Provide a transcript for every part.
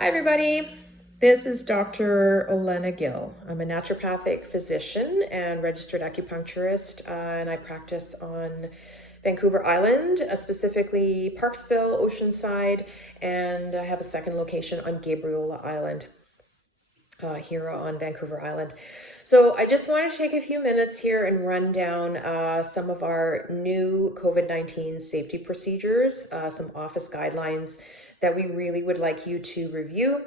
Hi, everybody. This is Dr. Olena Gill. I'm a naturopathic physician and registered acupuncturist, and I practice on Vancouver Island, specifically Parksville, Oceanside, and I have a second location on Gabriola Island. Here on Vancouver Island. So I just wanted to take a few minutes here and run down some of our new COVID-19 safety procedures, some office guidelines that we really would like you to review.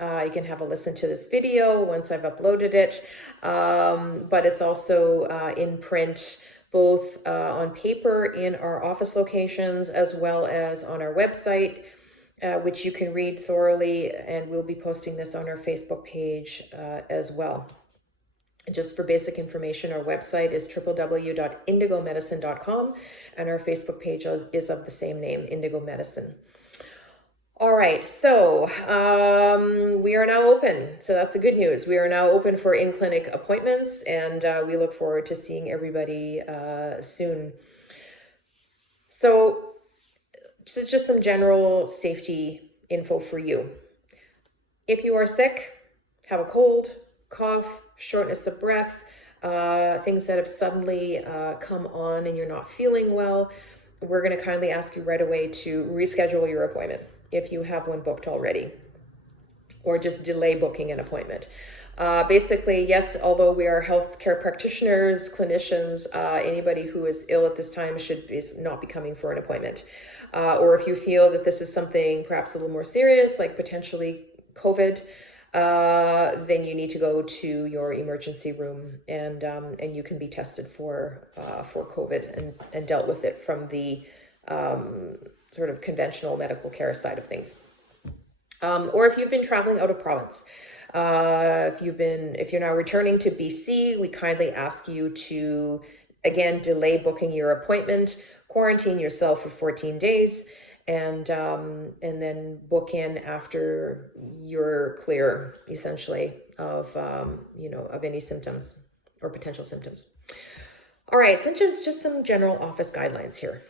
You can have a listen to this video once I've uploaded it, but it's also in print, both on paper in our office locations as well as on our website, which you can read thoroughly, and we'll be posting this on our Facebook page as well. Just for basic information, our website is www.indigomedicine.com, and our Facebook page is of the same name, Indigo Medicine. All right, so we are now open. So that's the good news. We are now open for in-clinic appointments, and we look forward to seeing everybody soon. So just some general safety info for you. If you are sick, have a cold, cough, shortness of breath, things that have suddenly come on and you're not feeling well, we're going to kindly ask you right away to reschedule your appointment if you have one booked already, or just delay booking an appointment. Basically, yes, although we are healthcare practitioners, clinicians, anybody who is ill at this time is not be coming for an appointment. Or if you feel that this is something perhaps a little more serious, like potentially COVID, then you need to go to your emergency room, and you can be tested for COVID and dealt with it from the sort of conventional medical care side of things. Or if you've been traveling out of province, if you're now returning to BC, we kindly ask you to, again, delay booking your appointment, quarantine yourself for 14 days, and then book in after you're clear, essentially, of any symptoms or potential symptoms. All right, so just some general office guidelines here.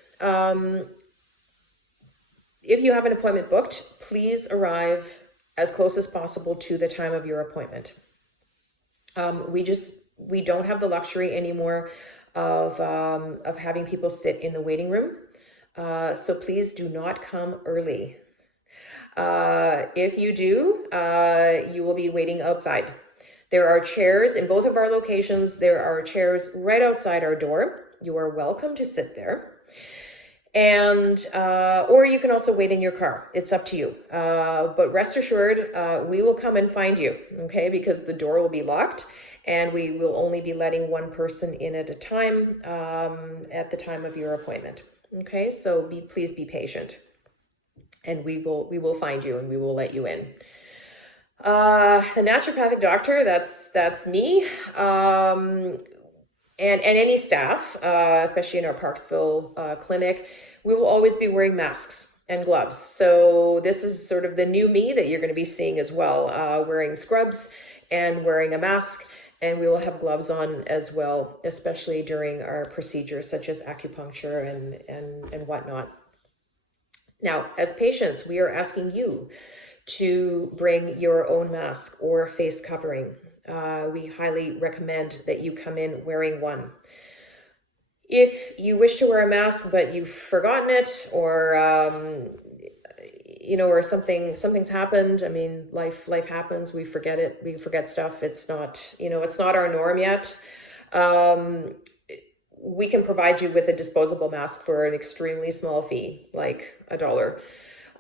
If you have an appointment booked, please arrive as close as possible to the time of your appointment. We don't have the luxury anymore of having people sit in the waiting room. So please do not come early. If you do, you will be waiting outside. There are chairs in both of our locations. There are chairs right outside our door. You are welcome to sit there. And or you can also wait in your car. It's up to you. But rest assured, we will come and find you, okay? Because the door will be locked, and we will only be letting one person in at a time at the time of your appointment. Okay, so please be patient, and we will find you and we will let you in. The naturopathic doctor, that's me. And any staff, especially in our Parksville clinic, we will always be wearing masks and gloves. So this is sort of the new me that you're going to be seeing as well, wearing scrubs and wearing a mask, and we will have gloves on as well, especially during our procedures such as acupuncture and whatnot. Now, as patients, we are asking you to bring your own mask or face covering. We highly recommend that you come in wearing one. If you wish to wear a mask but you've forgotten it, or or something's happened. I mean, life happens. We forget it. We forget stuff. It's not our norm yet. We can provide you with a disposable mask for an extremely small fee, like $1.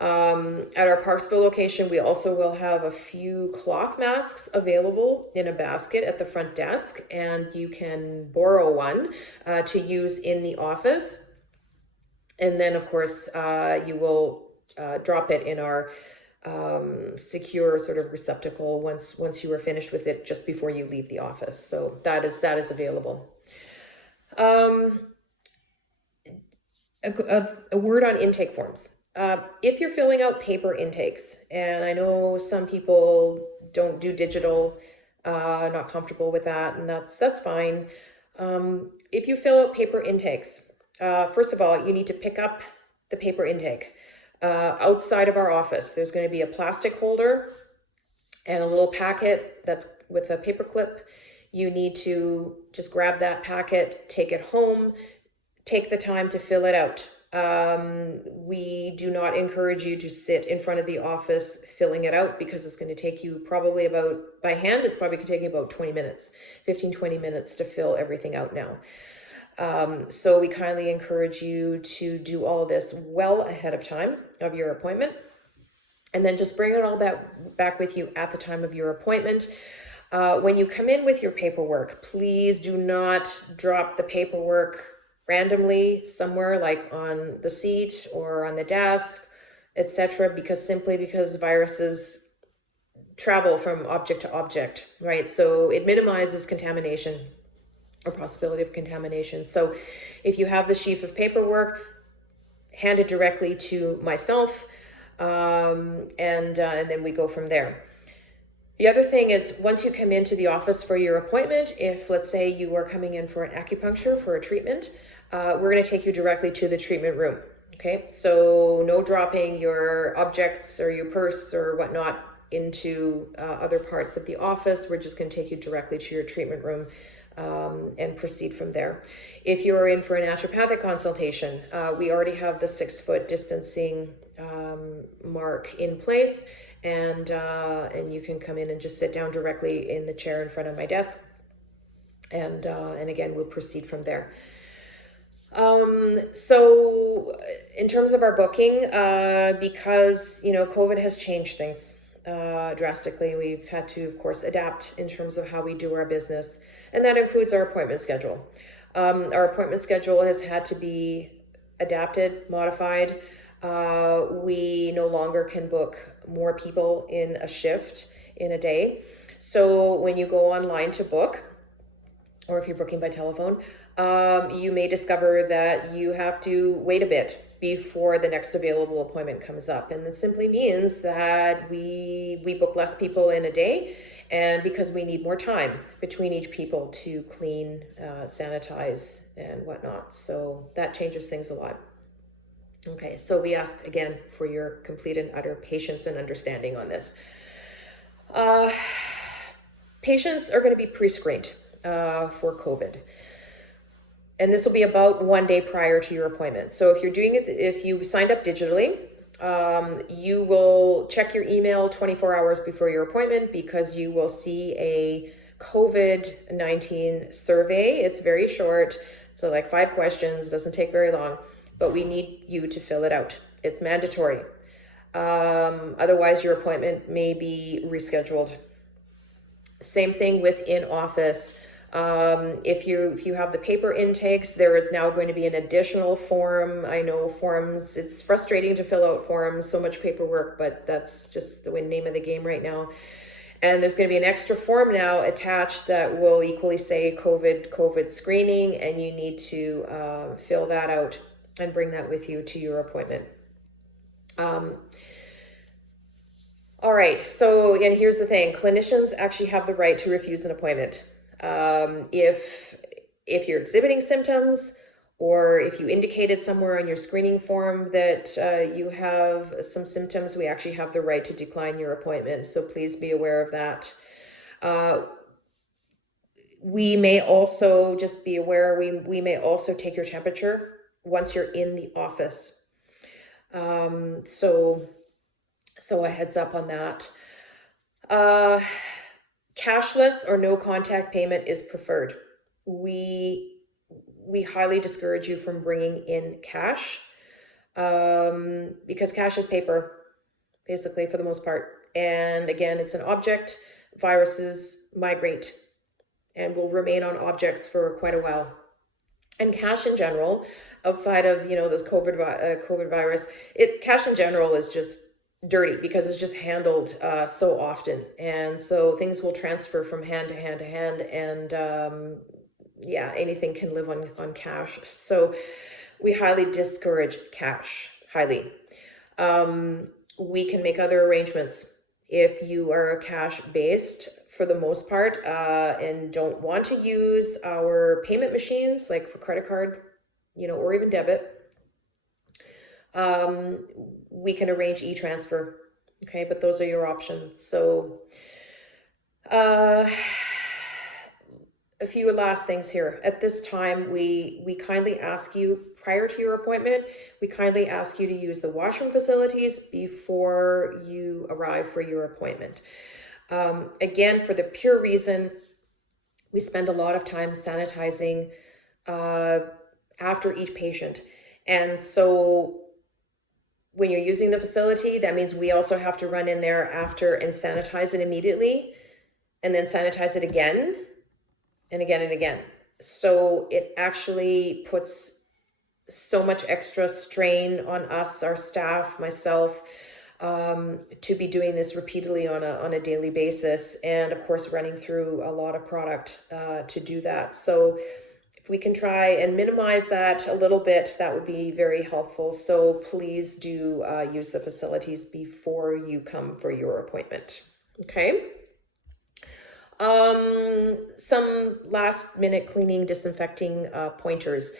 At our Parksville location, we also will have a few cloth masks available in a basket at the front desk, and you can borrow one to use in the office. And then, of course, you will drop it in our secure sort of receptacle once you are finished with it, just before you leave the office. So that is available. A word on intake forms. If you're filling out paper intakes, and I know some people don't do digital, not comfortable with that, and that's fine. If you fill out paper intakes, first of all, you need to pick up the paper intake. outside of our office. There's going to be a plastic holder and a little packet that's with a paper clip. You need to just grab that packet, take it home, take the time to fill it out. We do not encourage you to sit in front of the office filling it out, because it's going to take you probably about, by hand, it's probably going to take you about 20 minutes, 15-20 minutes to fill everything out now. So we kindly encourage you to do all of this well ahead of time of your appointment, and then just bring it all back with you at the time of your appointment. When you come in with your paperwork, please do not drop the paperwork randomly somewhere, like on the seat or on the desk, etc., because viruses travel from object to object, right? So it minimizes contamination or possibility of contamination. So if you have the sheaf of paperwork, hand it directly to myself, and then we go from there. The other thing is, once you come into the office for your appointment, if let's say you are coming in for an acupuncture for a treatment, we're going to take you directly to the treatment room. Okay, so no dropping your objects or your purse or whatnot into other parts of the office. We're just going to take you directly to your treatment room and proceed from there. If you're in for a naturopathic consultation, we already have the 6-foot distancing mark in place, and you can come in and just sit down directly in the chair in front of my desk, and again, we'll proceed from there. So in terms of our booking, because COVID has changed things drastically, we've had to, of course, adapt in terms of how we do our business, and that includes our appointment schedule. Our appointment schedule has had to be adapted, modified. We no longer can book more people in a shift in a day. So when you go online to book, or if you're booking by telephone, you may discover that you have to wait a bit before the next available appointment comes up. And it simply means that we book less people in a day, and because we need more time between each people to clean, sanitize, and whatnot. So that changes things a lot. Okay, so we ask again for your complete and utter patience and understanding on this. Patients are going to be pre-screened for COVID. And this will be about 1 day prior to your appointment. So if you're doing it, if you signed up digitally, you will check your email 24 hours before your appointment, because you will see a COVID-19 survey. It's very short, so like 5 questions, doesn't take very long, but we need you to fill it out. It's mandatory. Otherwise, your appointment may be rescheduled. Same thing with in-office. If you have the paper intakes, there is now going to be an additional form. I know forms, it's frustrating to fill out forms, so much paperwork, but that's just the name of the game right now. And there's going to be an extra form now attached that will equally say COVID screening, and you need to fill that out and bring that with you to your appointment. All right, so again, here's the thing. Clinicians actually have the right to refuse an appointment. If you're exhibiting symptoms, or if you indicated somewhere on your screening form that you have some symptoms, we actually have the right to decline your appointment. So please be aware of that. We may also, just be aware, we may also take your temperature once you're in the office. So a heads up on that. Cashless or no contact payment is preferred. We highly discourage you from bringing in cash, because cash is paper, basically, for the most part. And again, it's an object. Viruses migrate and will remain on objects for quite a while. And cash in general, outside of this COVID virus, cash in general is just dirty, because it's just handled so often, and so things will transfer from hand to hand to hand, and anything can live on cash. So we highly discourage cash, highly. We can make other arrangements if you are cash based for the most part, and don't want to use our payment machines like for credit card, or even debit. we can arrange e-transfer. Okay, but those are your options. So a few last things here. At this time, we kindly ask you, prior to your appointment, we kindly ask you to use the washroom facilities before you arrive for your appointment. Again, for the pure reason, we spend a lot of time sanitizing after each patient. And so when you're using the facility, that means we also have to run in there after and sanitize it immediately, and then sanitize it again and again and again. So it actually puts so much extra strain on us, our staff, myself, to be doing this repeatedly on a daily basis, and of course running through a lot of product to do that. So if we can try and minimize that a little bit, that would be very helpful. So please do use the facilities before you come for your appointment. Okay. Some last minute cleaning, disinfecting pointers.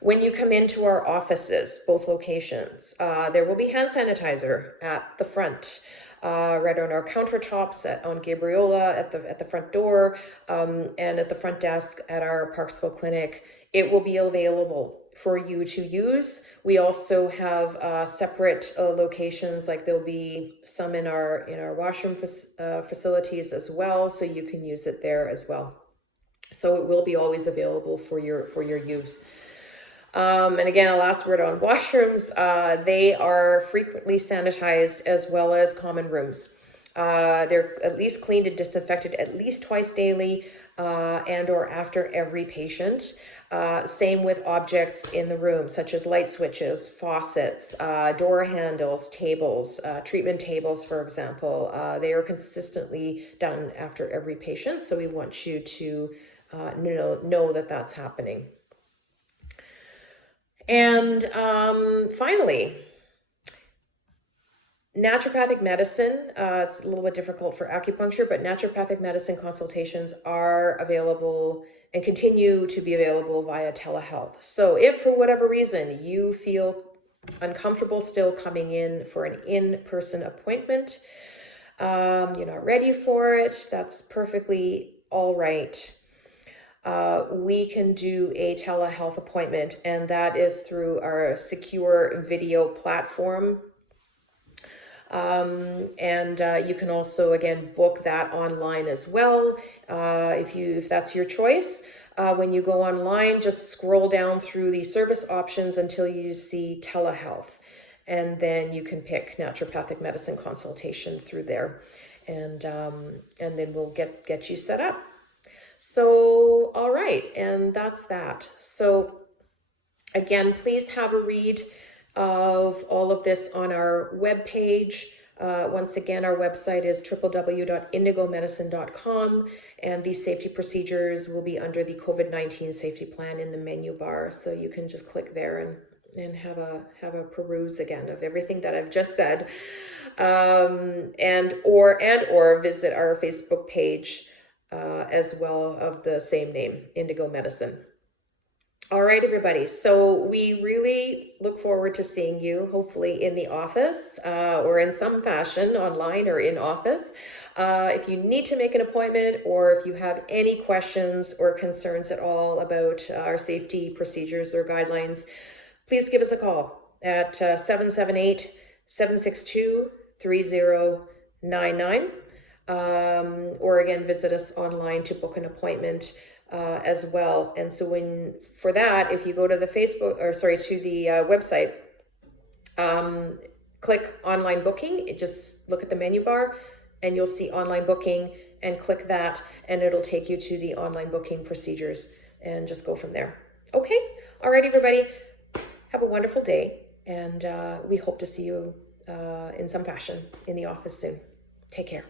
When you come into our offices, both locations, there will be hand sanitizer at the front, right on our countertops, on Gabriola at the front door, and at the front desk at our Parksville clinic. It will be available for you to use. We also have separate locations, like there'll be some in our washroom facilities as well, so you can use it there as well. So it will be always available for your use. And again, a last word on washrooms. They are frequently sanitized as well as common rooms. They're at least cleaned and disinfected at least twice daily, and or after every patient. Same with objects in the room, such as light switches, faucets, door handles, tables, treatment tables, for example. They are consistently done after every patient, so we want you to know that that's happening. And finally, naturopathic medicine. It's a little bit difficult for acupuncture, but naturopathic medicine consultations are available and continue to be available via telehealth. So if for whatever reason you feel uncomfortable still coming in for an in-person appointment, you're not ready for it, that's perfectly all right. We can do a telehealth appointment, and that is through our secure video platform. And you can also, again, book that online as well. If that's your choice, when you go online, just scroll down through the service options until you see telehealth. And then you can pick naturopathic medicine consultation through there. And then we'll get you set up. So, all right, and that's that. So again, please have a read of all of this on our webpage. Once again, our website is www.indigomedicine.com, and these safety procedures will be under the COVID-19 safety plan in the menu bar. So you can just click there and have a peruse again of everything that I've just said, and or visit our Facebook page as well of the same name, Indigo Medicine. All right, everybody. So we really look forward to seeing you, hopefully in the office or in some fashion, online or in office. If you need to make an appointment, or if you have any questions or concerns at all about our safety procedures or guidelines, please give us a call at 778-762-3099. Or again, visit us online to book an appointment as well. And so for that, if you go to the website, click online booking, just look at the menu bar and you'll see online booking, and click that and it'll take you to the online booking procedures, and just go from there. Okay. All right, everybody, have a wonderful day, and we hope to see you in some fashion in the office soon. Take care.